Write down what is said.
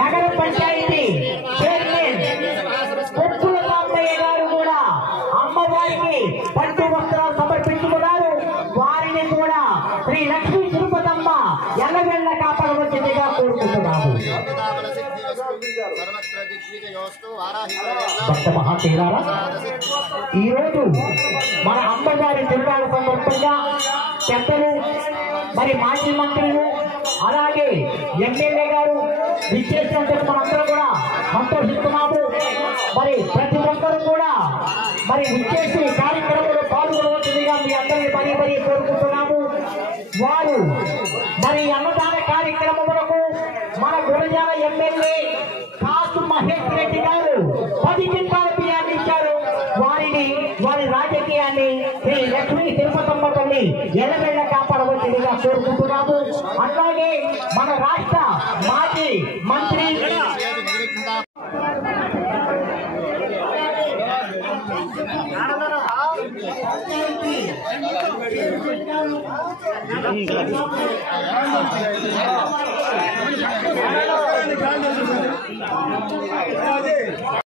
నగర పంచాయతీ చైర్మన్ కొప్పుల రామయ్య గారు కూడా అమ్మవారికి పట్టు వస్త్రాలు సమర్పించుకున్నారు. వారిని కూడా శ్రీ లక్ష్మీ తిరుపతమ్మ ఎల్లవెల్ల కాపాడవలసిందిగా కోరుకుంటున్నాము. భక్త మహాశీలారా, ఈరోజు మన అమ్మవారి తిరునాళ్ళ సందర్భంగా పెద్దలు, మరి మాజీ మంత్రులు, అలాగే ఎమ్మెల్యే గారు విచ్చేసినందుకు మనందరం కూడా సంతోషిస్తున్నాము. మరి ప్రతి ఒక్కరూ కూడా మరి విచ్చేసి కార్యక్రమంలో పాల్గొనవలసిందిగా మీ అందరినీ మరీ కోరుకుంటున్నాము. వారు మరి అన్నదాన కార్యక్రమములకు మన గురజాల ఎమ్మెల్యే కాసు మహేష్ రెడ్డి గారు 10 క్వింటాల బియ్యాన్ని ఇచ్చారు. వారి రాజకీయాన్ని శ్రీ లక్ష్మీ తిరుపతమ్మ తల్లి ఎల్లవెల్ల కాపాడవలసిందిగా కోరుకుంటున్నాము. అట్లాగే మన రాష్ట్ర మాజీ మంత్రి